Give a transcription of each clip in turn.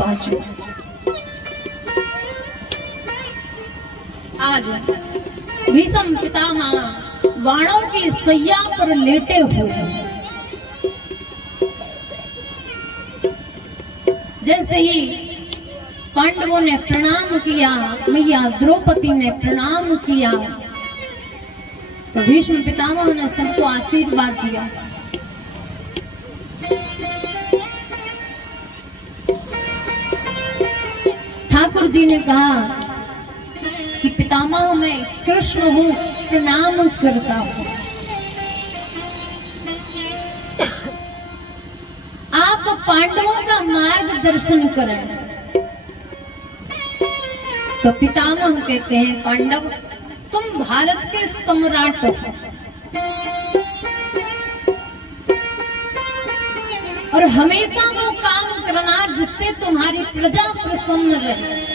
पहुंचे। आज भीष्म पितामह बाणों की सैया पर लेटे हुए हैं। जैसे ही पांडवों ने प्रणाम किया, मैया द्रौपदी ने प्रणाम किया, तो भीष्म पितामह ने सबको आशीर्वाद दिया। ठाकुर जी ने कहा कि पितामह मैं कृष्ण हूँ, प्रणाम करता हूँ। आप पांडवों का मार्गदर्शन करें। तो पितामह कहते हैं, पांडव तुम भारत के सम्राट हो और हमेशा वो काम करना जिससे तुम्हारी प्रजा प्रसन्न रहे।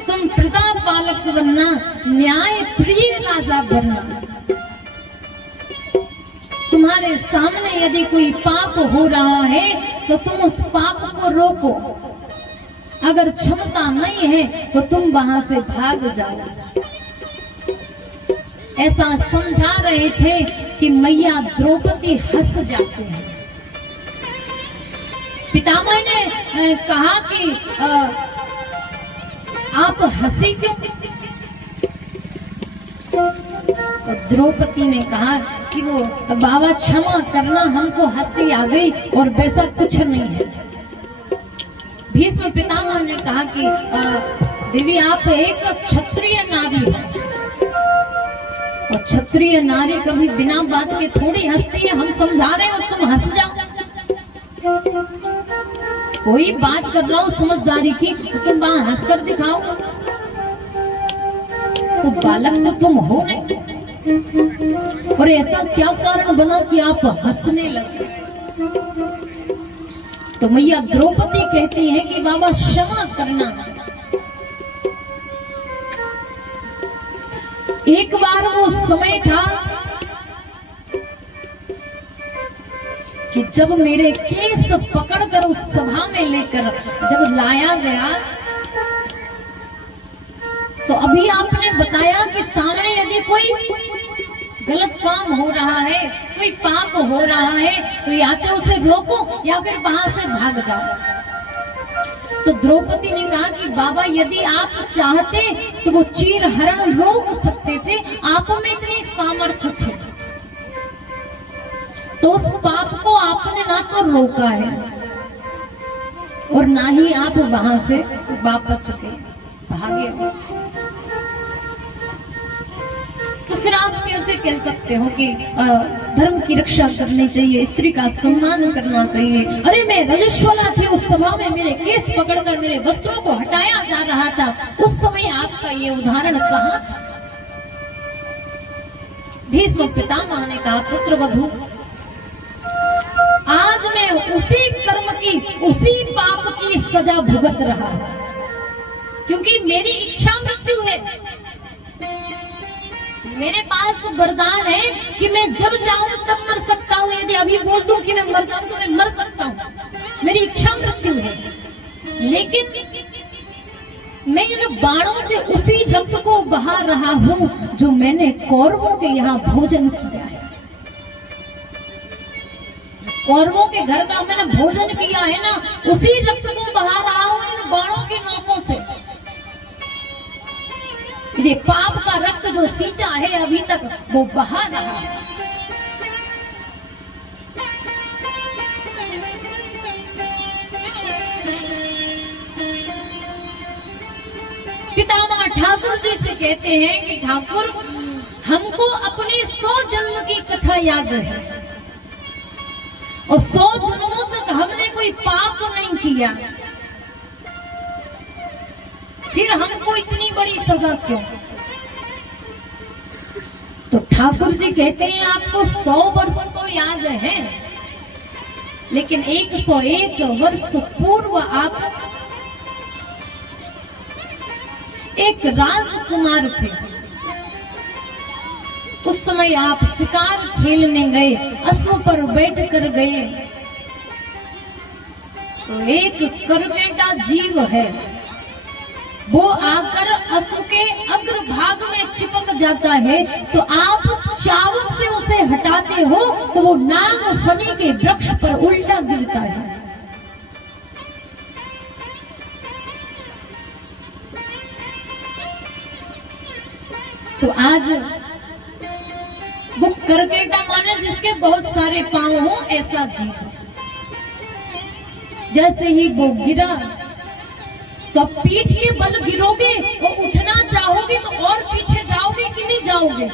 तुम प्रजा पालक बनना, न्याय प्रिय राजा बनना। तुम्हारे सामने यदि कोई पाप हो रहा है तो तुम उस पाप को रोको। अगर क्षमता नहीं है तो तुम वहां से भाग जाओ। ऐसा समझा रहे थे कि मैया द्रौपदी हंस जाते हैं। पितामह ने कहा कि आप हंसी क्यों? तो द्रौपदी ने कहा कि वो बाबा क्षमा करना, हमको हंसी आ गई और वैसा कुछ नहीं है। भीष्म पितामह ने कहा कि देवी आप एक क्षत्रिय नारी हो और क्षत्रिय नारी कभी बिना बात के थोड़ी हंसती है। हम समझा रहे हैं और तुम हंस जाओ। कोई बात कर रहा हो समझदारी की तो तुम वहां हंस कर दिखाओ। तो बालक तो तुम हो नहीं, और ऐसा क्या कारण बना कि आप हंसने लगे? तो मैया द्रौपदी कहती हैं कि बाबा क्षमा करना। एक बार वो समय था कि जब मेरे केस पकड़कर उस सभा में लेकर जब लाया गया, तो अभी आपने बताया कि सामने यदि कोई गलत काम हो रहा है, कोई पाप हो रहा है, तो या तो उसे रोको या फिर वहां से भाग जाओ। तो द्रौपदी ने कहा कि बाबा यदि आप चाहते तो वो चीर हरण रोक सकते थे, आप में इतनी सामर्थ्य थे। तो उस पाप को आपने ना तो रोका है और ना ही आप वहां से वापस गए, भागे। तो फिर आप कैसे कह सकते हो कि धर्म की रक्षा करनी चाहिए, स्त्री का सम्मान करना चाहिए? अरे मैं रजस्वला थी, उस सभा में मेरे केस पकड़कर मेरे वस्त्रों को हटाया जा रहा था, उस समय आपका ये उदाहरण कहाँ था? भीष्म पितामह ने कहा, पुत्रवधू आज मैं उसी कर्म की, उसी पाप की सजा भुगत रहा, क्योंकि मेरी इच्छा मृत्यु है। मेरे पास वरदान है कि मैं जब चाहूं तब मर सकता हूं। यदि अभी बोल दूं कि मैं मर जाऊं तो मैं मर सकता हूं, मेरी इच्छा मृत्यु है। लेकिन मैं इन बाणों से उसी रक्त को बहा रहा हूं जो मैंने कौरवों के यहाँ भोजन किया है। कौरवों के घर का मैंने भोजन किया है ना, उसी रक्त को बहा रहा हूं इन बाणों के नोकों से। ये पाप का रक्त जो सींचा है अभी तक, वो बहा रहा है। पितामह ठाकुर जी से कहते हैं कि ठाकुर हमको अपनी 100 जन्म की कथा याद है और 100 जन्मों तक हमने कोई पाप नहीं किया, फिर हमको इतनी बड़ी सजा क्यों? तो ठाकुर जी कहते हैं आपको 100 वर्ष तो याद है, लेकिन 101 वर्ष पूर्व आप एक राजकुमार थे। उस समय आप शिकार खेलने गए, अश्व पर बैठ कर गए तो एक करकेटा जीव है, वो आकर असु के अग्रभाग में चिपक जाता है, तो आप चावक से उसे हटाते हो तो वो नागफनी के वृक्ष पर उल्टा गिरता है। तो आज वो करकेटा माने जिसके बहुत सारे पांव हो, ऐसा जीव। जैसे ही वो गिरा तो पीठ के बल गिरोगे और उठना चाहोगे तो और पीछे जाओगे कि नहीं जाओगे।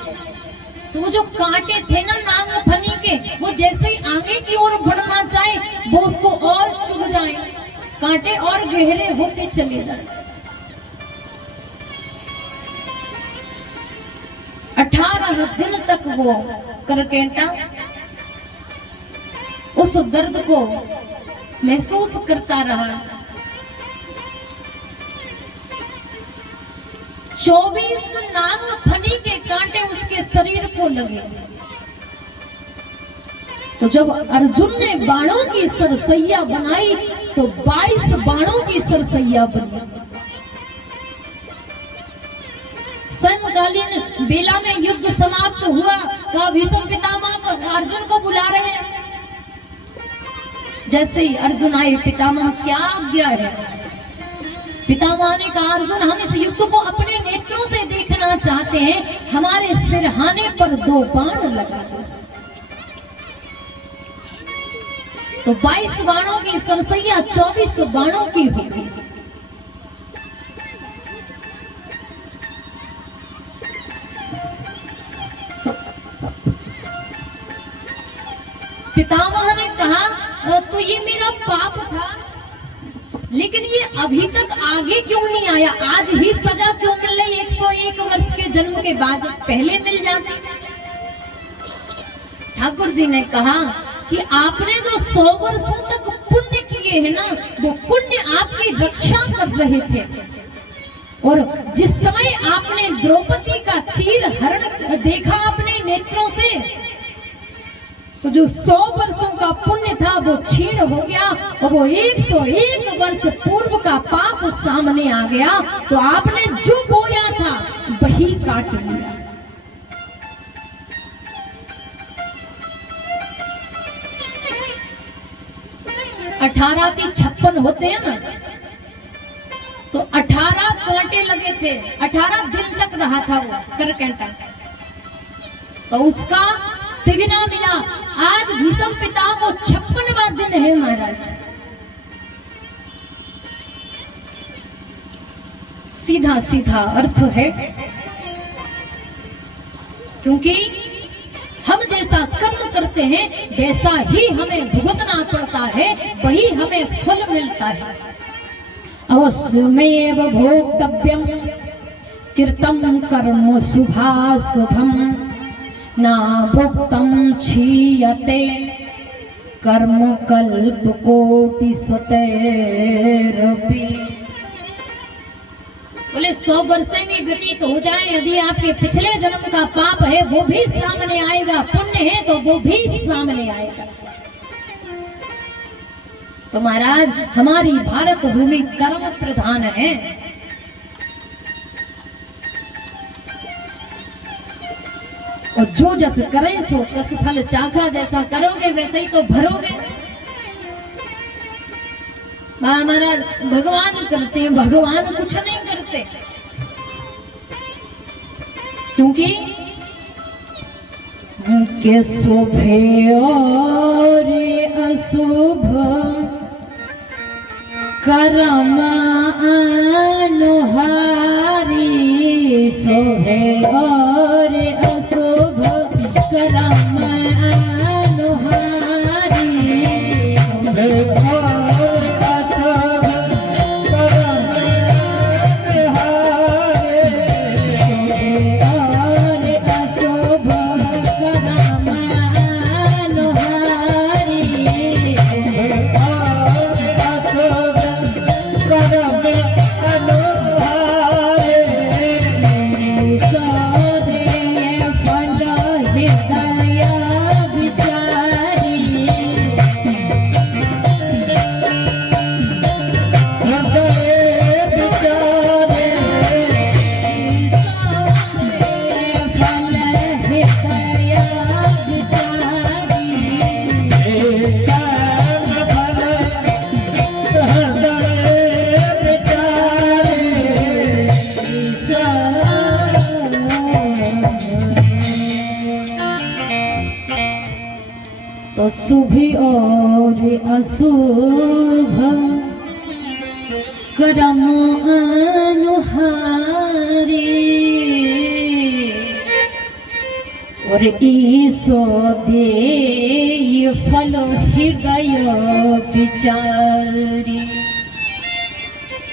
तो वो जो कांटे थे ना नागफनी के, वो जैसे ही आगे की ओर बढ़ना चाहे वो उसको और चुभ जाए, कांटे और गहरे होते चले जाए। 18 दिन तक वो करकेटा उस दर्द को महसूस करता रहा। 24 नागफनी के कांटे उसके शरीर को लगे। तो जब अर्जुन ने बाणों की सरसैया बनाई तो 22 बाणों की सरसैया बनी। समकालीन बेला में युद्ध समाप्त हुआ, का भीष्म पितामह को अर्जुन को बुला रहे हैं। जैसे ही अर्जुन आए, पितामह क्या आज्ञा है? पितामह ने कहा, अर्जुन हम इस युद्ध को अपने नेत्रों से देखना चाहते हैं, हमारे सिरहाने पर 2 बाण लगा दो। तो 22 बाणों की सरसैया 24 बाणों की होगी। पितामह ने कहा, तो ये मेरा पाप था, लेकिन ये अभी तक आगे क्यों नहीं आया? आज ही सजा क्यों मिल रही? 101 वर्ष के जन्म के बाद पहले मिल जाती। ठाकुर जी ने कहा कि आपने जो 100 वर्षों तक पुण्य किए हैं ना, वो पुण्य आपकी रक्षा कर रहे थे। और जिस समय आपने द्रौपदी का चीर हरण देखा अपने नेत्रों से, तो जो 100 वर्षों का पुण्य था वो क्षीण हो गया और वो 101 वर्ष पूर्व का पाप सामने आ गया। तो आपने जो बोया था वही काट लिया। अठारह के 56 होते हैं ना, तो 18 कांटे लगे थे। 18 दिन तक रहा था वो करकेटा, तो उसका तिगना मिला। आज भीष्म पिता को 56वां दिन है महाराज। सीधा सीधा अर्थ है, क्योंकि हम जैसा कर्म करते हैं वैसा ही हमें भुगतना पड़ता है, वही हमें फल मिलता है। अवश्यमेव भोक्तव्यम कृतं कर्म शुभाशुभम् ना भुक्तं क्षीयते कर्म कल्प कोटि सतेरपि। बोले 100 वर्ष में व्यतीत हो जाए, यदि आपके पिछले जन्म का पाप है वो भी सामने आएगा, पुण्य है तो वो भी सामने आएगा। तो महाराज हमारी भारत भूमि कर्म प्रधान है। और जो जस करें सो कस फल चाखा, जैसा करोगे वैसे ही तो भरोगे। महाराज भगवान करते हैं, भगवान कुछ नहीं करते, क्योंकि उनके शुभे और अशुभ कर्म अनुहारी, शुभे और अशुभ कर्म शुभ करम अनुहारे और ईसो दे ये फल हृदय विचारी।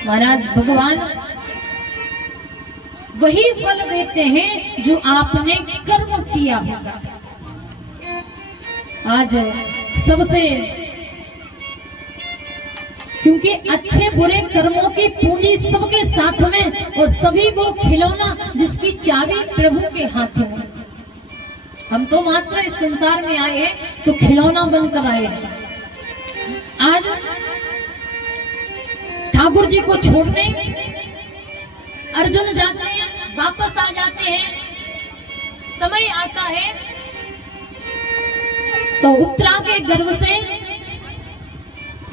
महाराज भगवान वही फल देते हैं जो आपने कर्म किया होगा। आज सबसे, क्योंकि अच्छे बुरे कर्मों की पूंजी सबके साथ में और सभी वो खिलौना जिसकी चाबी प्रभु के हाथ में। हम तो मात्र इस संसार में आए हैं तो खिलौना बनकर आए हैं। आज ठाकुर जी को छोड़ने अर्जुन जाते हैं, वापस आ जाते हैं। समय आता है तो उत्तरा के गर्भ से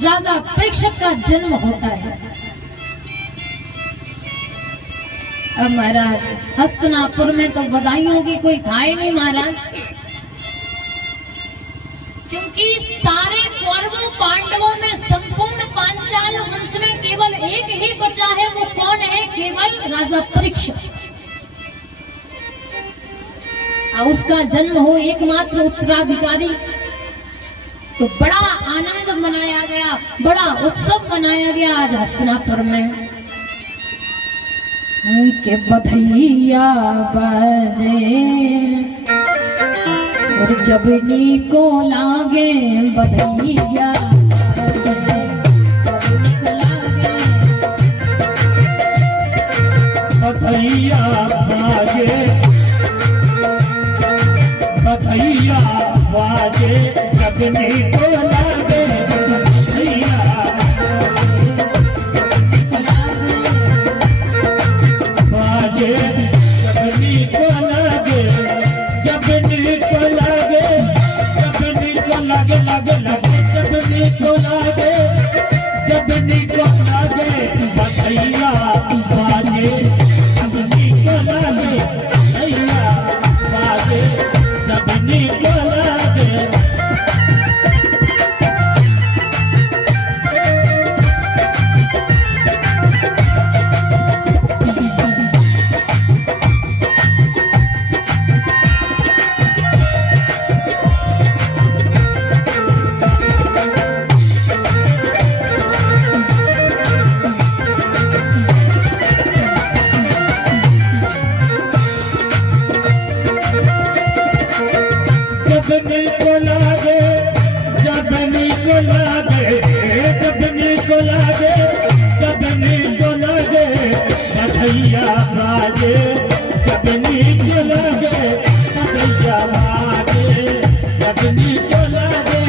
राजा परीक्षित का जन्म होता है। अब महाराज हस्तिनापुर में तो बधाइयों की कोई खाए नहीं महाराज, क्योंकि सारे कौरवों पांडवों में संपूर्ण पांचाल वंश में केवल एक ही बचा है। वो कौन है? केवल राजा परीक्षित। उसका जन्म हो एकमात्र उत्तराधिकारी, तो बड़ा आनंद मनाया गया, बड़ा उत्सव मनाया गया आज हस्तिनापुर में। के बधैया बाजे और जबनी को लागे बधैया, बधैया बाजे, बधैया बाजे जबनी को लागे बधैया, बाजे जबनी को लागे, जबनी को लागे, जबनी को लागे, लागे लागे जबनी को लागे, जबनी को लागे बधैया बाजे जबनी को लागे, बधैया बाजे जबनी को लागे। जबनी को लागे, जबनी को लागे, जबनी को लागे, जबनी को लागे बधैया बाजे जबनी को लागे, बधैया बाजे जबनी को लागे।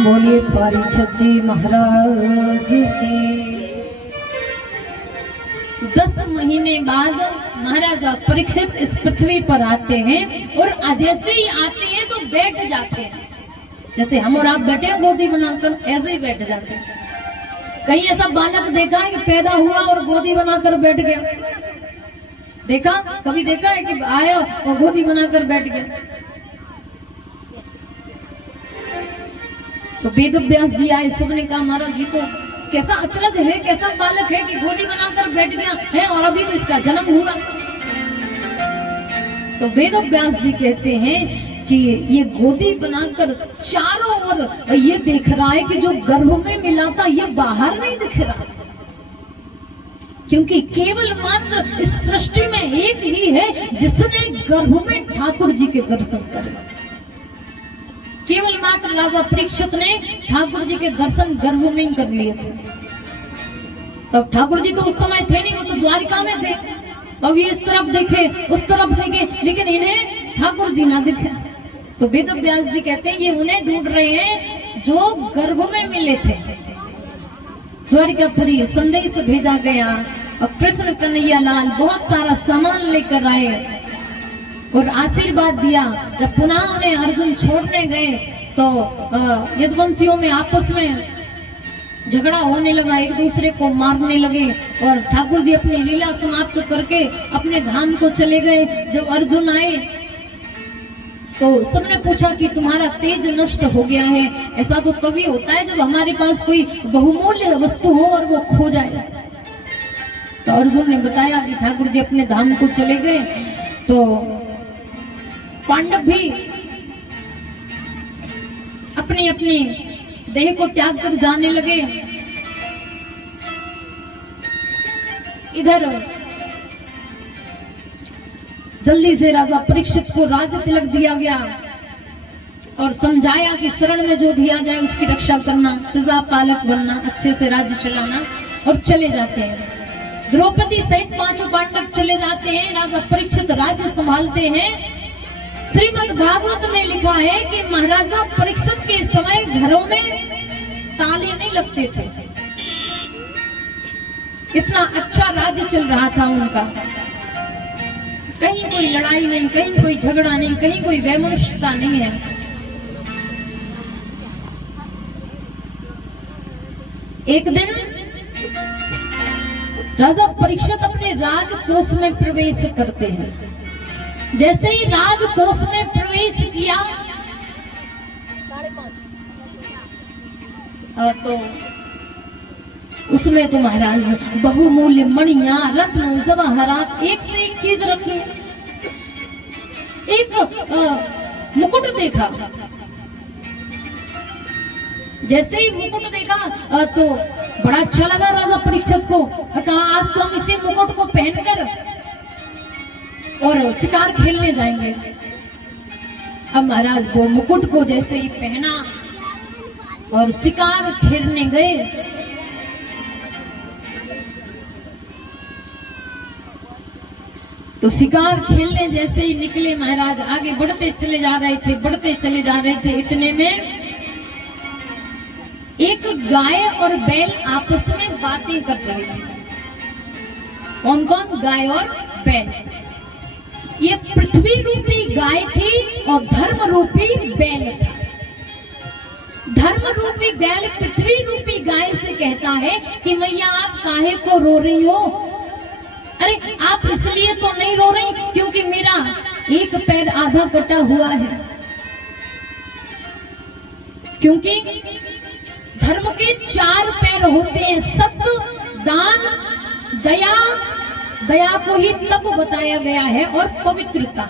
बोलिए परीक्षित जी महाराज की। 10 महीने बाद महाराजा परीक्षित इस पृथ्वी पर आते हैं और जैसे ही आते हैं तो बैठ जाते हैं, जैसे हम और आप बैठे हैं गोदी बनाकर, ऐसे ही बैठ जाते हैं। कहीं ऐसा बालक देखा है कि पैदा हुआ और गोदी बनाकर बैठ गया? देखा? कभी देखा है कि आया और गोदी बनाकर बैठ गया? तो वेद व्यास जी आए, सबने कहा महाराज जी तो कैसा अचरज है, कैसा बालक है कि गोदी बनाकर बैठ गया है और अभी तो इसका जन्म हुआ। तो वेद व्यास जी कहते हैं कि ये गोदी बनाकर चारों ओर ये देख रहा है कि जो गर्भ में मिला था ये बाहर नहीं दिख रहा, क्योंकि केवल मात्र इस सृष्टि में एक ही है जिसने गर्भ में ठाकुर जी के दर्शन करे। केवल मात्र राजा परीक्षित ने ठाकुर जी के दर्शन गर्भ में कर लिए थे। तब ठाकुर जी तो उस समय थे नहीं, वो तो द्वारिका में थे। तो ये इस तरफ देखे उस तरफ देखे, लेकिन इन्हें ठाकुर जी ना दिखे। तो वेद व्यास जी कहते हैं ये उन्हें ढूंढ रहे हैं जो गर्भ में मिले थे। द्वारिकापुरी संदेश भेजा गया और कृष्ण कन्हैया लाल बहुत सारा सामान लेकर आए और आशीर्वाद दिया। जब पुनः उन्हें अर्जुन छोड़ने गए तो यदुवंशियों में आपस में झगड़ा होने लगा, एक दूसरे को मारने लगे और ठाकुर जी अपनी लीला समाप्त करके अपने धाम को चले गए। जब अर्जुन आए तो सबने पूछा कि तुम्हारा तेज नष्ट हो गया है। ऐसा तो तभी होता है जब हमारे पास कोई बहुमूल्य वस्तु हो और वो खो जाए। तो अर्जुन ने बताया कि ठाकुर जी अपने धाम को चले गए। तो पांडव भी अपनी अपनी देह को त्याग कर जाने लगे। इधर जल्दी से राजा परीक्षित को राज तिलक दिया गया और समझाया कि शरण में जो दिया जाए उसकी रक्षा करना, प्रजा पालक बनना, अच्छे से राज्य चलाना, और चले जाते हैं। द्रौपदी सहित 5 पांडव चले जाते हैं, राजा परीक्षित राज्य संभालते हैं। श्रीमद् भागवत में लिखा है कि महाराजा परीक्षित के समय घरों में ताले नहीं लगते थे, इतना अच्छा राज्य चल रहा था उनका। कहीं कोई लड़ाई नहीं, कहीं कोई झगड़ा नहीं, कहीं कोई वैमनस्यता नहीं है। एक दिन राजा परीक्षित अपने राजकोष में प्रवेश करते हैं। जैसे ही राजकोष में प्रवेश किया तो उसमें तो महाराज बहुमूल्य मणियां, रत्न, जवाहरात, एक से एक चीज रखी। एक मुकुट देखा। जैसे ही मुकुट देखा तो बड़ा अच्छा लगा राजा परीक्षित को। कहा आज तो हम इसी मुकुट को पहनकर और शिकार खेलने जाएंगे। अब महाराज वो मुकुट को जैसे ही पहना और शिकार खेलने गए तो शिकार खेलने जैसे ही निकले महाराज, आगे बढ़ते चले जा रहे थे, बढ़ते चले जा रहे थे। इतने में एक गाय और बैल आपस में बातें कर रहे थे। कौन कौन? गाय और बैल। ये पृथ्वी रूपी गाय थी और धर्म रूपी बैल था। धर्म रूपी बैल पृथ्वी रूपी गाय से कहता है कि मैया आप काहे को रो रही हो? अरे आप इसलिए तो नहीं रो रही क्योंकि मेरा एक पैर आधा कटा हुआ है, क्योंकि धर्म के 4 पैर होते हैं, सत्य, दान, दया। दया को ही तब बताया गया है और पवित्रता।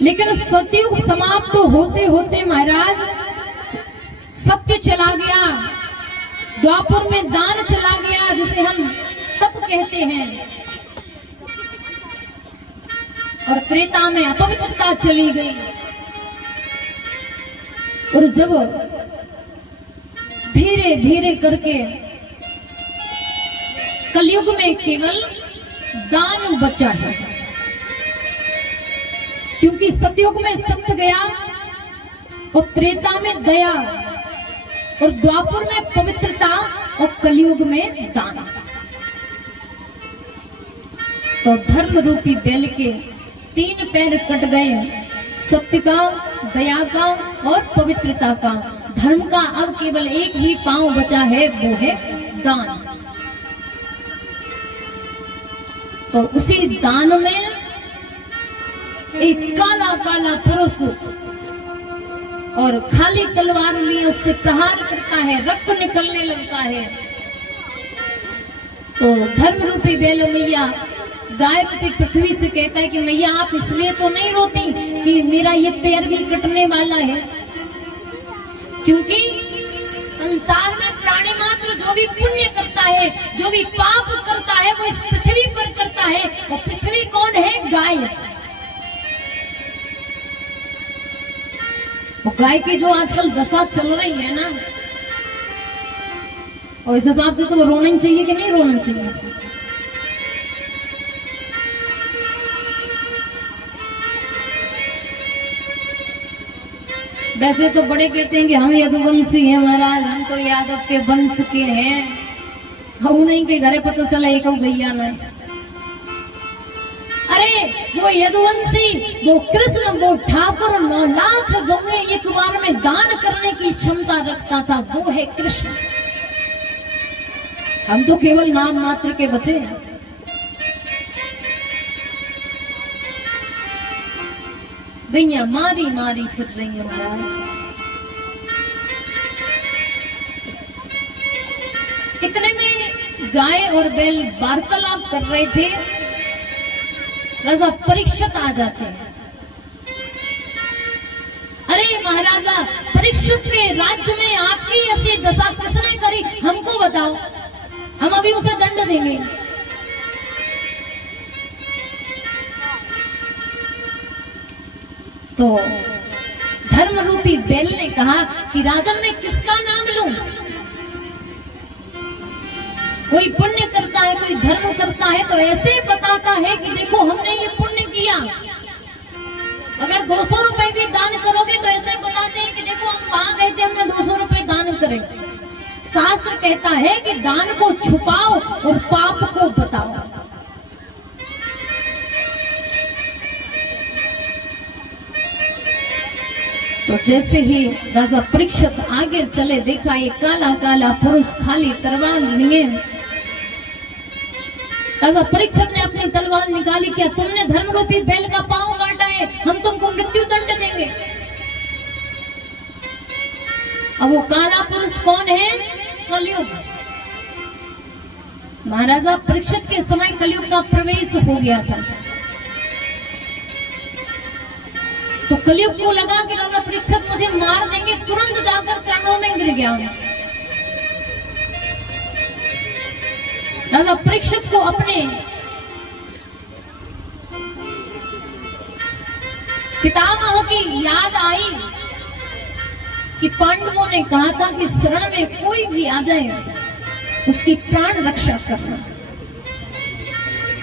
लेकिन सतयुग समाप्त होते होते महाराज सत्य चला गया, द्वापर में दान चला गया, जिसे हम तप कहते हैं, और त्रेता में अपवित्रता चली गई। और जब धीरे धीरे करके कलयुग में केवल दान बचा है, क्योंकि सतयुग में सत्य गया और त्रेता में दया और द्वापर में पवित्रता और कलयुग में दान। तो धर्म रूपी बैल के 3 पैर कट गए, सत्य का, दया का और पवित्रता का। धर्म का अब केवल एक ही पांव बचा है, वो है दान। तो उसी दान में एक काला काला पुरुष और खाली तलवार लिए उससे प्रहार करता है, रक्त निकलने लगता है। तो धर्म रूपी बैल मैया गाय रूपी पृथ्वी से कहता है कि मैया आप इसलिए तो नहीं रोती कि मेरा ये पैर भी कटने वाला है, क्योंकि संसार में प्राणी मात्र जो भी पुण्य करता है, जो भी पाप करता है, वो इस पृथ्वी पर करता है। और पृथ्वी कौन है? गाय। वो गाय की जो आजकल दशा चल रही है ना, और इस हिसाब से तो रोना ही चाहिए कि नहीं रोना चाहिए? वैसे तो बड़े कहते हैं कि हम यदुवंशी हैं महाराज, हम तो यादव के वंश के हैं। हम नहीं के घरे पता चला एक गैया ना। अरे वो यदुवंशी, वो कृष्ण, वो ठाकुर 9 लाख गौएं एक बार में दान करने की क्षमता रखता था, वो है कृष्ण। हम तो केवल नाम मात्र के बचे हैं। गैया मारी मारी फिर रही है महाराज। इतने में गाय और बैल वार्तालाप कर रहे थे, राजा परीक्षित आ जाते हैं। अरे महाराजा, परीक्षित के राज्य में आपकी ऐसी दशा किसने करी, हमको बताओ, हम अभी उसे दंड देंगे। तो धर्म रूपी बैल ने कहा कि राजन मैं किसका नाम लूं? कोई पुण्य करता है, कोई धर्म करता है तो ऐसे बताता है कि देखो हमने ये पुण्य किया। अगर 200 रुपए भी दान करोगे तो ऐसे बताते हैं कि देखो हम वहां गए थे, हमने 200 रुपए दान करे। शास्त्र कहता है कि दान को छुपाओ और पाप को बताओ। तो जैसे ही राजा परीक्षित आगे चले, देखा एक काला काला पुरुष खाली तलवार लिए। राजा परीक्षित ने अपनी तलवार निकाली, क्या तुमने धर्म रूपी बैल का पांव काटा है, हम तुमको मृत्यु दंड देंगे। अब वो काला पुरुष कौन है? कलयुग। महाराजा परीक्षित के समय कलयुग का प्रवेश हो गया था। तो कलयुग को लगा कि राजा परीक्षित मुझे मार देंगे, तुरंत जाकर चरणों में गिर गया। राजा परीक्षित को अपने पितामह की याद आई कि पांडवों ने कहा था कि शरण में कोई भी आ जाए उसकी प्राण रक्षा करना।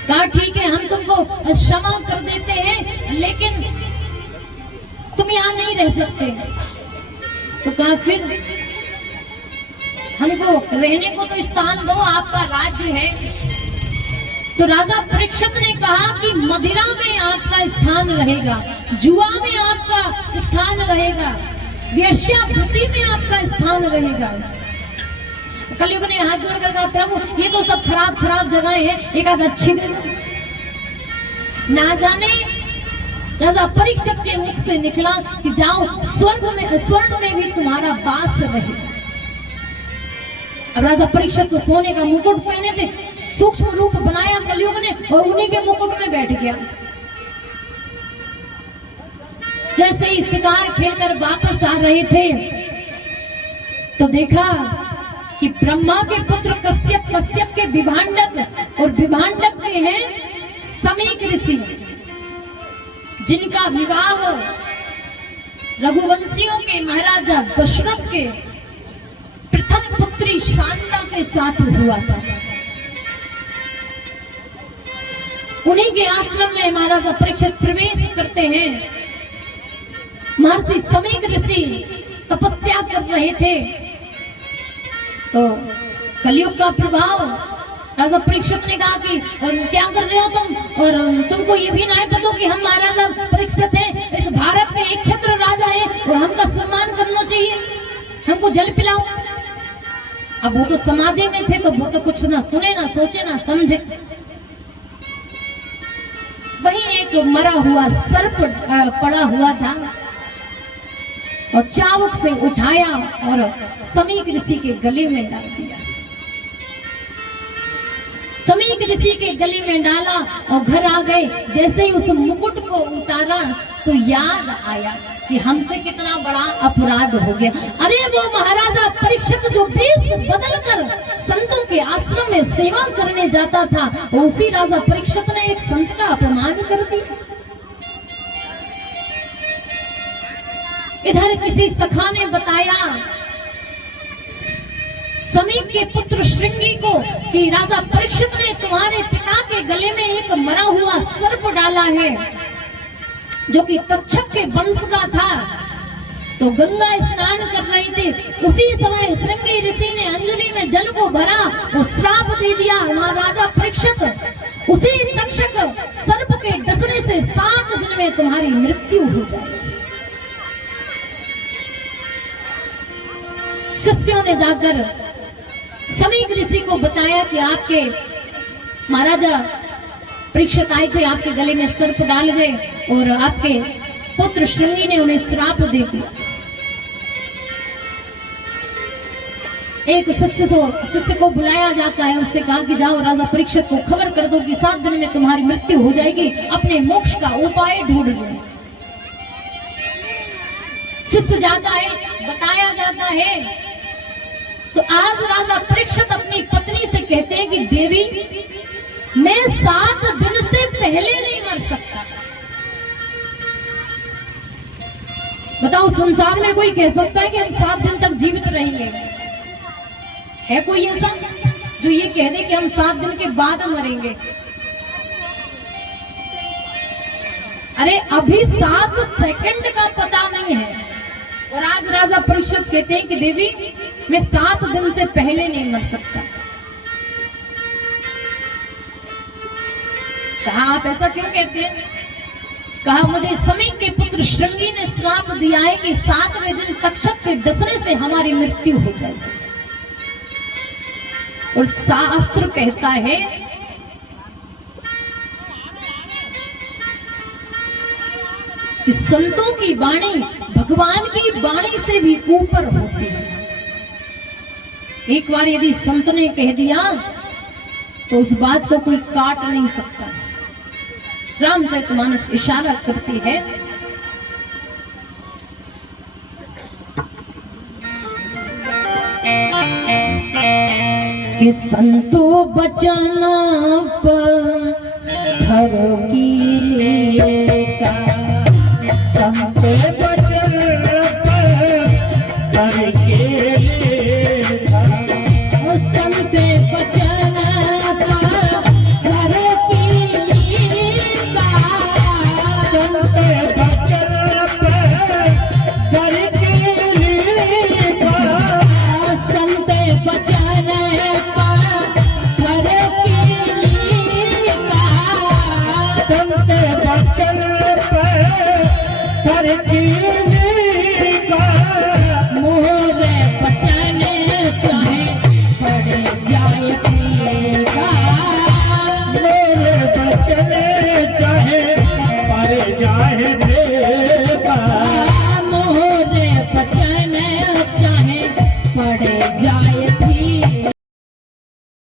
कहा ठीक है, हम तुमको क्षमा कर देते हैं, लेकिन तुम यहाँ नहीं रह सकते। तो कहा फिर हमको रहने को तो स्थान दो, आपका राज्य है। तो राजा परीक्षित ने कहा कि मदिरा में आपका स्थान रहेगा, जुआ में आपका स्थान रहेगा, वेश्यावृत्ति में आपका स्थान रहेगा। कलयुग ने हाथ जोड़कर कहा प्रभु ये तो सब खराब खराब जगह है, एक आध अच्छी ना जाने राजा परीक्षित के मुख से निकला कि जाओ स्वर्ण में भी तुम्हारा वास रहे। अब राजा परीक्षित को सोने का मुकुट पहने थे, सूक्ष्म रूप बनाया कलयुग ने और उन्हीं के मुकुट में बैठ गया। जैसे ही शिकार खेलकर वापस आ रहे थे तो देखा कि ब्रह्मा के पुत्र कश्यप, कश्यप के विभांडक और विभांडक के हैं समीक ऋषि, जिनका विवाह रघुवंशियों के महाराजा दशरथ के प्रथम पुत्री शांता के साथ हुआ था। उन्हीं के आश्रम में महाराजा परीक्षित प्रवेश करते हैं। महर्षि समीक ऋषि तपस्या कर रहे थे। तो कलयुग का प्रभाव। राजा परीक्षित ने कहा कि क्या कर रहे हो तुम, और तुमको ये भी नहीं पता कि हम महाराजा परीक्षित हैं, इस भारत के एक छत्र राजा हैं और हमका सम्मान करना चाहिए, हमको जल पिलाओ। अब वो तो समाधि में थे, तो वो तो कुछ ना सुने ना सोचे ना समझे। वही एक मरा हुआ सर्प पड़ा हुआ था और चाबुक से उठाया और समीक ऋषि के गले में डाल दिया। समीक ऋषि के गले में डाला और घर आ गए। जैसे ही उस मुकुट को उतारा तो याद आया कि हमसे कितना बड़ा अपराध हो गया। अरे वो महाराजा परीक्षित जो वेश बदलकर संतों के आश्रम में सेवा करने जाता था, उसी राजा परीक्षित ने एक संत का अपमान कर दिया। इधर किसी सखा ने बताया समीक के पुत्र श्रृंगी को कि राजा परीक्षित ने तुम्हारे पिता के गले में एक मरा हुआ सर्प डाला है जो कि तक्षक के वंश का था। तो गंगा स्नान कर रही थी, उसी समय श्रृंगी ऋषि ने अंजलि में जल को भरा और श्राप दे दिया, महाराजा परीक्षित उसी तक्षक सर्प के डसने से 7 दिन में तुम्हारी मृत्यु हो जाएगी। शिष्यों ने जाकर समीक ऋषि को बताया कि आपके महाराजा परीक्षित आए थे, आपके गले में सर्प डाल गए और आपके पुत्र श्रृंगी ने उन्हें श्राप दे दिया। एक शिष्य को बुलाया जाता है, उससे कहा कि जाओ राजा परीक्षित को खबर कर दो कि 7 दिन में तुम्हारी मृत्यु हो जाएगी, अपने मोक्ष का उपाय ढूंढ लो। शिष्य जाता है, बताया जाता है। तो आज राजा परीक्षित अपनी पत्नी से कहते हैं कि देवी मैं 7 दिन से पहले नहीं मर सकता। बताओ संसार में कोई कह सकता है कि हम 7 दिन तक जीवित रहेंगे? है कोई ऐसा जो ये कह दे कि हम 7 दिन के बाद मरेंगे? अरे अभी 7 सेकंड का पता नहीं है और आज राजा परीक्षित कहते हैं कि देवी मैं 7 दिन से पहले नहीं मर सकता। कहा आप ऐसा क्यों कहते हैं? कहा मुझे समीक के पुत्र श्रृंगी ने श्राप दिया है कि 7वें दिन तक्षक के डसने से हमारी मृत्यु हो जाएगी। और शास्त्र कहता है कि संतों की वाणी भगवान की वाणी से भी ऊपर होती है। एक बार यदि संत ने कह दिया तो उस बात को कोई काट नहीं सकता। रामचरितमानस इशारा करती है कि संतो बचाना पत्थर की लेका, संते बचन पर के लेखा, संते बचन पत्थर की लेका, संते बचन पर के लेखा, संते बचन पत्थर की लेका, संते बचन पर के लेखा, मोरे बचन चाहे पड़ जाए पिएगा, मोरे बचन चाहे पर जाए